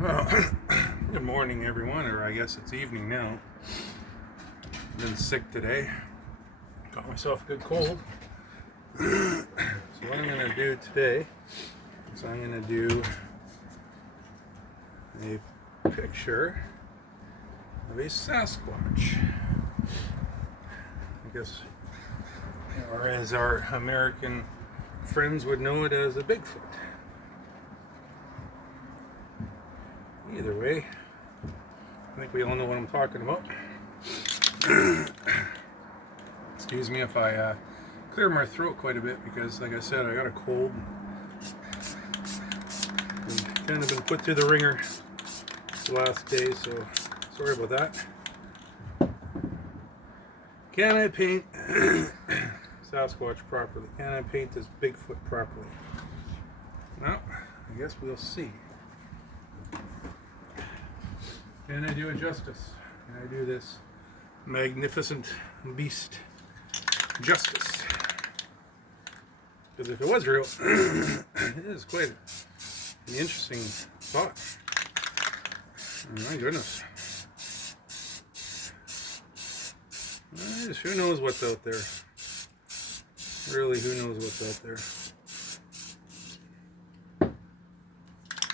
Well, good morning, everyone, or I guess it's evening now. I've been sick today. Got myself a good cold. So what I'm going to do today is I'm going to do a picture of a Sasquatch. I guess, or as our American friends would know it as a Bigfoot. Either way, I think we all know what I'm talking about. Excuse me if I clear my throat quite a bit because, like I said, I got a cold. I've kind of been put through the ringer the last day, so sorry about that. Can I paint Sasquatch properly? Can I paint this Bigfoot properly? Well, I guess we'll see. Can I do it justice? Can I do this magnificent beast justice? Because if it was real, it is quite an interesting thought. Oh my goodness. Who knows what's out there? Really, who knows what's out there?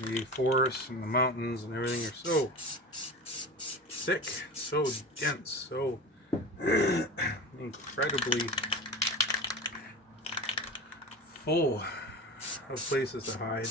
The forests and the mountains and everything are so thick, so dense, so incredibly full of places to hide.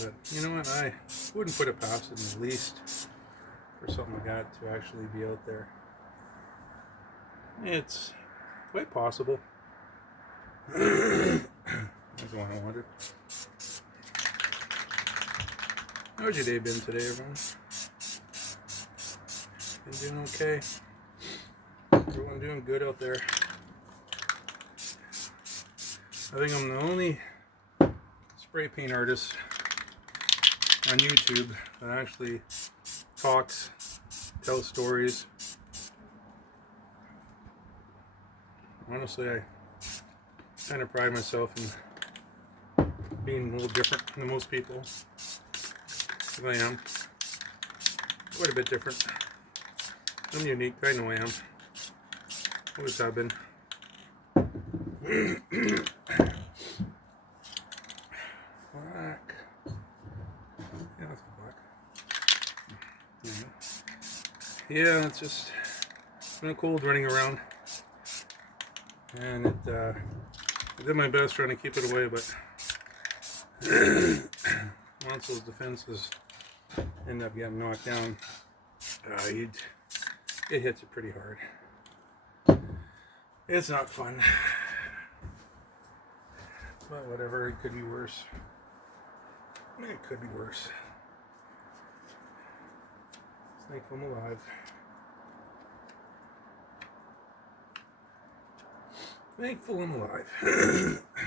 But you know what? I wouldn't put it past it in the least for something like that to actually be out there. It's quite possible. That's what I wanted. How's your day been today, everyone? Been doing okay? Everyone doing good out there? I think I'm the only spray paint artist on YouTube that actually talks, tells stories. Honestly, I kind of pride myself in being a little different than most people. I am quite a bit different. I'm unique. I know I am. Always have been. Black. Yeah, that's black. Yeah, it's just been cold running around, and I did my best trying to keep it away, but once those defenses end up getting knocked down, it hits it pretty hard. It's not fun, but whatever, it could be worse. It could be worse. It's thankful I'm alive. Thankful I'm alive.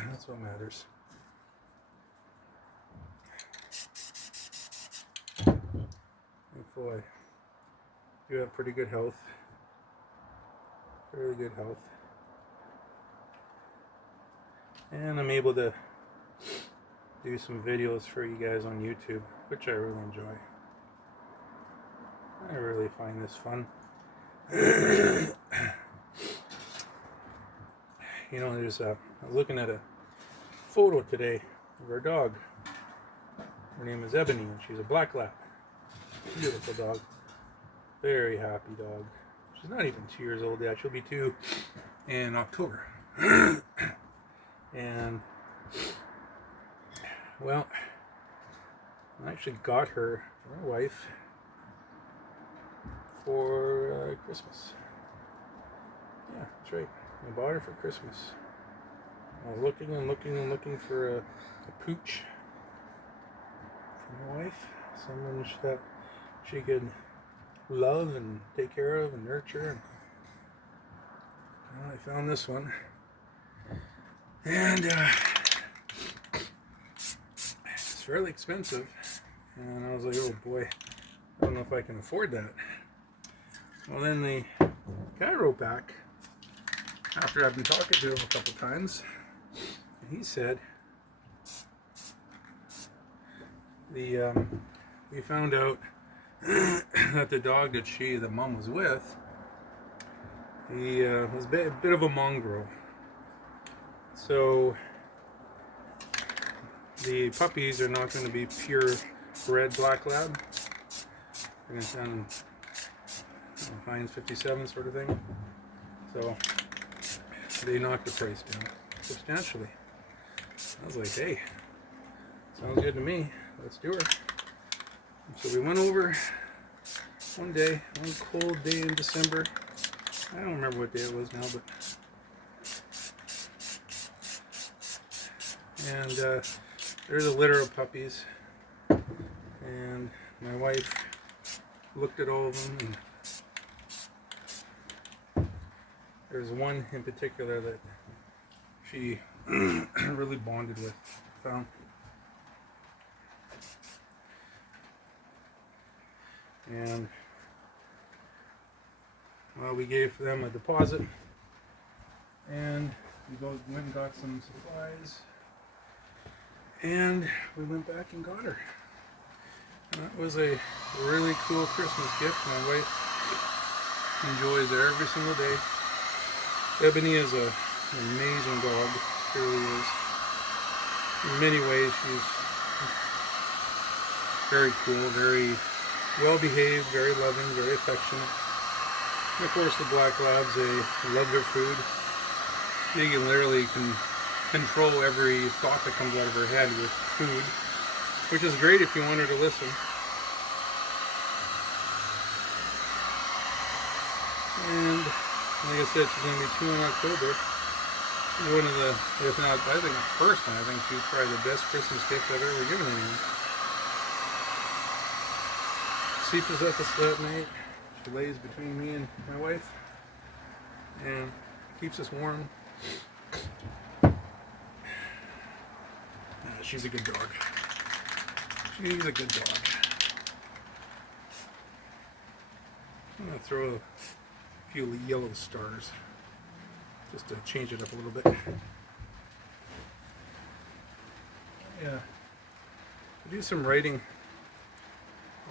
That's what matters. Thankful I do have pretty good health. Fairly good health. And I'm able to do some videos for you guys on YouTube, which I really enjoy. I really find this fun. You know, I was looking at a photo today of our dog. Her name is Ebony, and she's a black lab. Beautiful dog. Very happy dog. She's not even 2 years old yet. She'll be 2 in October. And, well, I actually got her, my wife, for Christmas. Yeah, that's right. I bought her for Christmas. I was looking and looking and looking for a pooch for my wife. Someone that she could love and take care of and nurture. And I found this one. And it's fairly expensive. And I was like, oh boy, I don't know if I can afford that. Well, then the guy wrote back after I've been talking to him a couple times. And he said, we found out that the dog that mom was with, he was a bit of a mongrel. So the puppies are not going to be pure bred black lab. They're going to sound Heinz 57 sort of thing. So they knocked the price down substantially. I was like, hey, sounds good to me. Let's do it. So we went over one cold day in December. I don't remember what day it was now, and there's a litter of puppies, and my wife looked at all of them, and there's one in particular that she really bonded with. Found. And well, we gave them a deposit, and we went and got some supplies, and we went back and got her. And that was a really cool Christmas gift. My wife enjoys her every single day. Ebony is an amazing dog, she really is. In many ways, she's very cool, very well behaved, very loving, very affectionate. And of course, the black labs, they love their food. They can literally control every thought that comes out of her head with food, which is great if you want her to listen. And like I said, she's going to be 2 in October. She's one of the, if not, I think personally, I think she's probably the best Christmas gift I've ever given anyone. Sleeps us at the night. She lays between me and my wife and keeps us warm. She's a good dog. She's a good dog. I'm going to throw a few yellow stars just to change it up a little bit. Yeah. I do some writing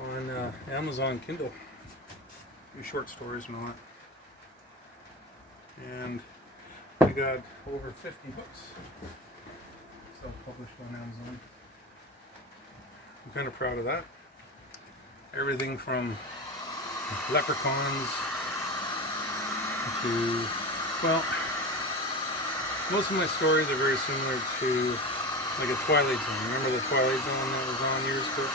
on Amazon Kindle. Do short stories and all that. And I got over 50 books self-published on Amazon. I'm kind of proud of that. Everything from leprechauns to, well, most of my stories are very similar to like a Twilight Zone. Remember the Twilight Zone that was on years ago?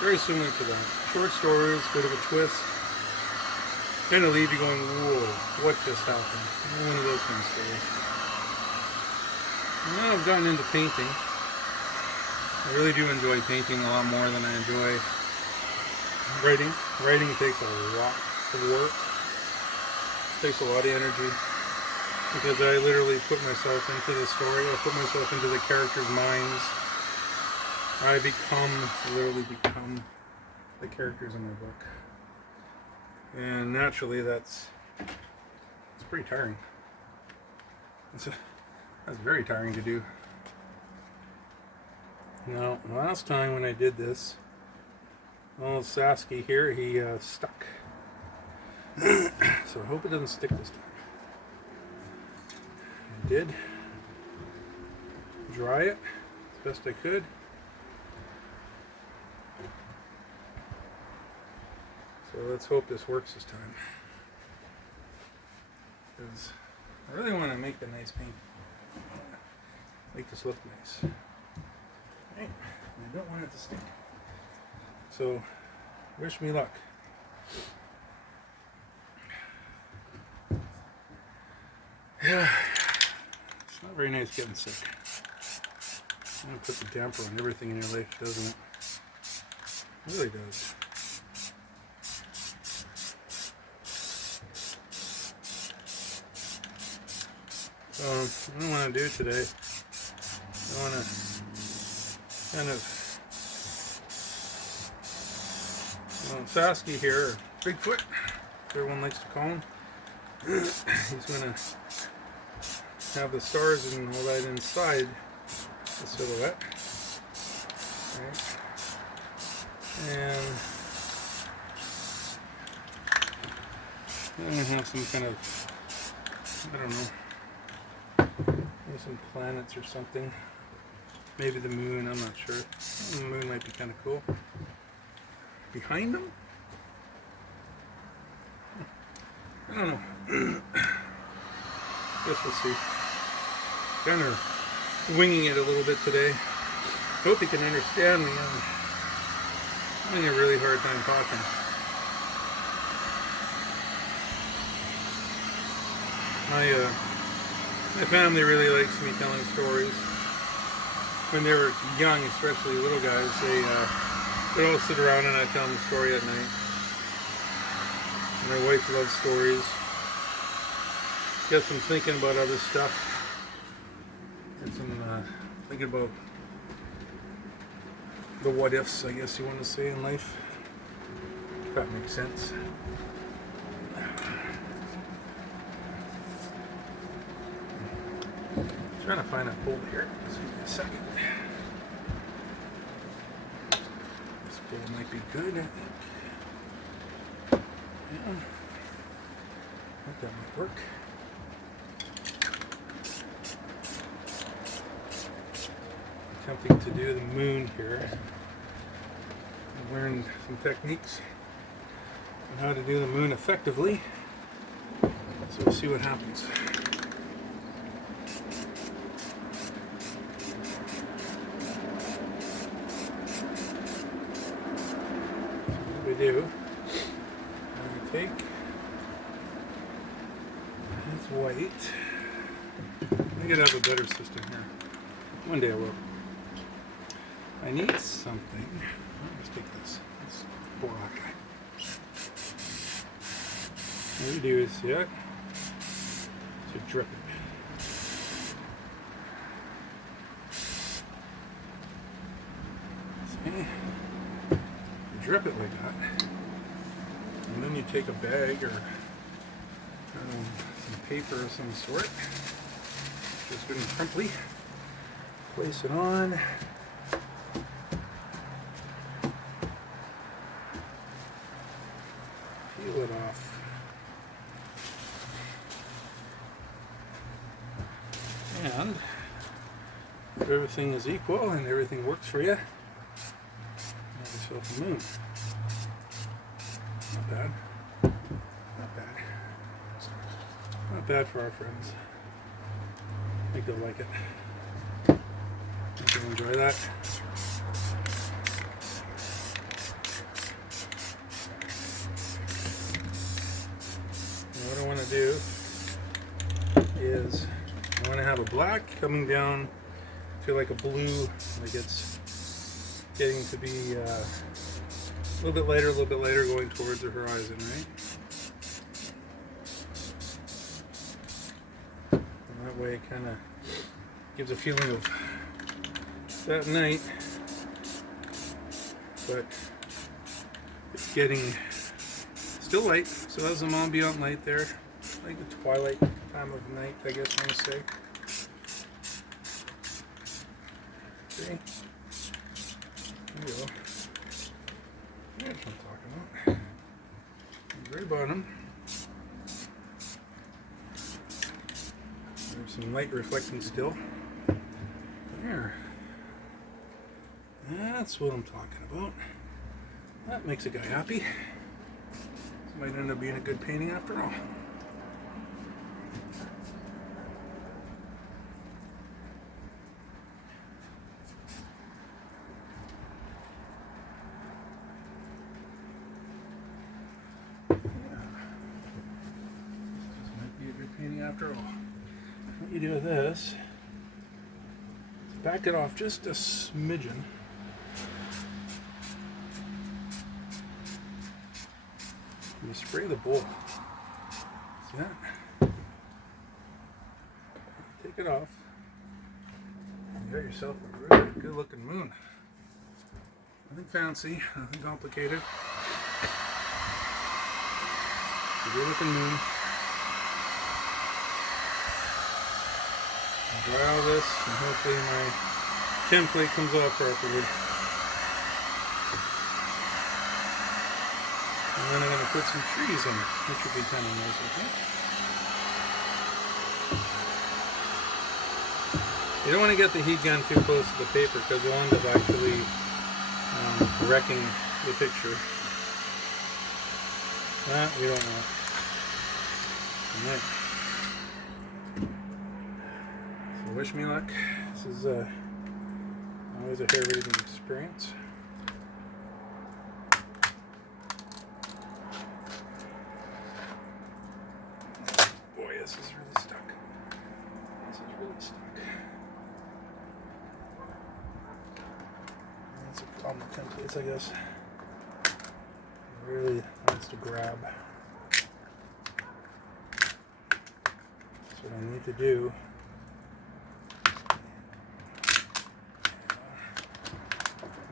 Very similar to that. Short stories, bit of a twist. Kind of leave you going, whoa, what just happened? One of those kind of stories. And now I've gotten into painting. I really do enjoy painting a lot more than I enjoy writing. Writing takes a lot of work. It takes a lot of energy. Because I literally put myself into the story. I put myself into the characters' minds. I literally become the characters in my book. And naturally, it's pretty tiring. That's very tiring to do. Now, last time when I did this, old Sasky here, he stuck. So I hope it doesn't stick this time. I did dry it as best I could. So let's hope this works this time. Because I really want to make a nice paint. Make this look nice. Right. I don't want it to stick. So, wish me luck. Yeah, it's not very nice getting sick. I'm going to put the damper on everything in your life, doesn't it? It really does. So, what I want to do today, I want to kind of, Sasky here, or Bigfoot, as everyone likes to call him, he's going to have the stars and all that inside the silhouette. Right. And then we have some kind of, I don't know, maybe some planets or something. Maybe the moon, I'm not sure. The moon might be kind of cool. Behind them? I don't know. Guess we'll see. Kind of winging it a little bit today. Hope you can understand me. I'm having a really hard time talking. My family really likes me telling stories. When they were young, especially little guys, they'd all sit around and I'd tell them a story at night. And their wife loves stories. Gets them thinking about other stuff. Gets them thinking about the what ifs, I guess you want to say, in life. If that makes sense. Trying to find a hole here. Just give me a second. This bowl might be good, I think. Yeah. I think that might work. Attempting to do the moon here. I learned some techniques on how to do the moon effectively. So we'll see what happens. Do. I'm going to take this white. I could have a better system here. One day I will. I need something. Let's take this. Let's pour that guy. What we do is, yeah, to drip it. See? Drip it like that, and then you take a bag or some paper of some sort, just good and crumply, place it on, peel it off, and if everything is equal and everything works for you, yourself a moon. Not bad. Not bad. Not bad for our friends. I think they'll like it. I think they'll enjoy that. And what I want to do is I want to have a black coming down to like a blue, like it's getting to be a little bit lighter, going towards the horizon, right? And that way it kind of gives a feeling of that night, but it's getting still light, so there's some ambient light there, like the twilight time of night, I guess I want to say. See? There you go. That's what I'm talking about. Very bottom. There's some light reflecting still. There. That's what I'm talking about. That makes a guy happy. This might end up being a good painting after all. After all, what you do with this is back it off just a smidgen. And you spray the bowl. See that? Take it off. You got yourself a really good looking moon. Nothing fancy, nothing complicated. It's a good looking moon. Dry all this, and hopefully my template comes out properly. And then I'm going to put some trees in it, which would be kind of nice, I think. You don't want to get the heat gun too close to the paper because you'll end up actually wrecking the picture. We don't know. Alright. So wish me luck. This is always a hair-raising experience. Boy, this is really stuck. This is really stuck. That's a problem with templates, I guess. It really wants to grab. That's what I need to do.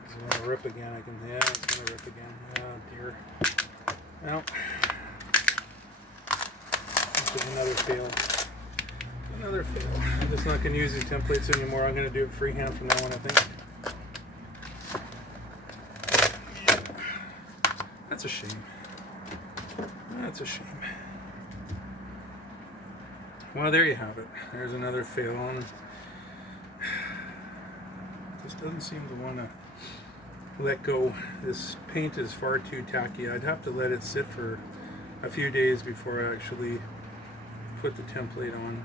Is it going to rip again? Yeah, it's going to rip again. Oh dear. Well, this is another fail. Another fail. I'm just not going to use these templates anymore. I'm going to do it freehand from now on, I think. That's a shame. That's a shame. Well, there you have it. There's another fail on. This doesn't seem to want to let go. This paint is far too tacky. I'd have to let it sit for a few days before I actually put the template on.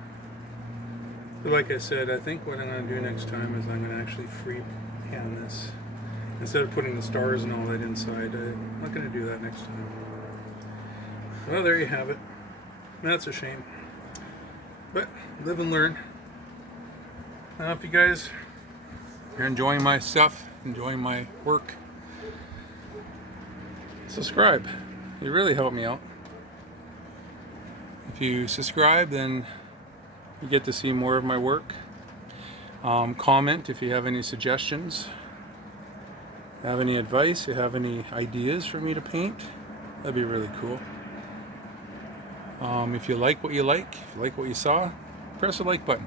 But like I said, I think what I'm going to do next time is I'm going to actually freehand this. Instead of putting the stars and all that inside, I'm not going to do that next time. Well, there you have it. That's a shame. But live and learn. Now, if you guys are enjoying my stuff, enjoying my work, subscribe. You really help me out. If you subscribe, then you get to see more of my work. Comment if you have any suggestions. Have any advice, you have any ideas for me to paint, that'd be really cool. If you like what you saw, press the like button.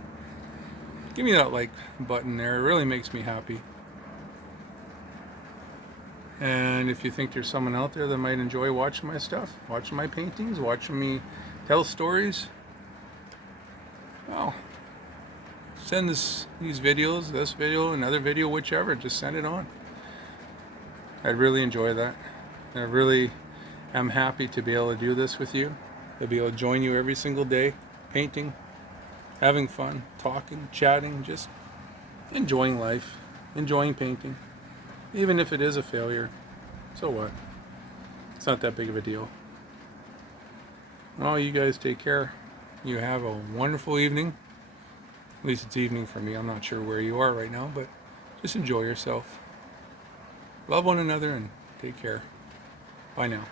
Give me that like button there, it really makes me happy. And if you think there's someone out there that might enjoy watching my stuff, watching my paintings, watching me tell stories, well, send these videos, this video, another video, whichever, just send it on. I'd really enjoy that. I really am happy to be able to do this with you. To be able to join you every single day, painting, having fun, talking, chatting, just enjoying life, enjoying painting. Even if it is a failure, so what? It's not that big of a deal. Well, you guys take care. You have a wonderful evening. At least it's evening for me. I'm not sure where you are right now, but just enjoy yourself. Love one another and take care. Bye now.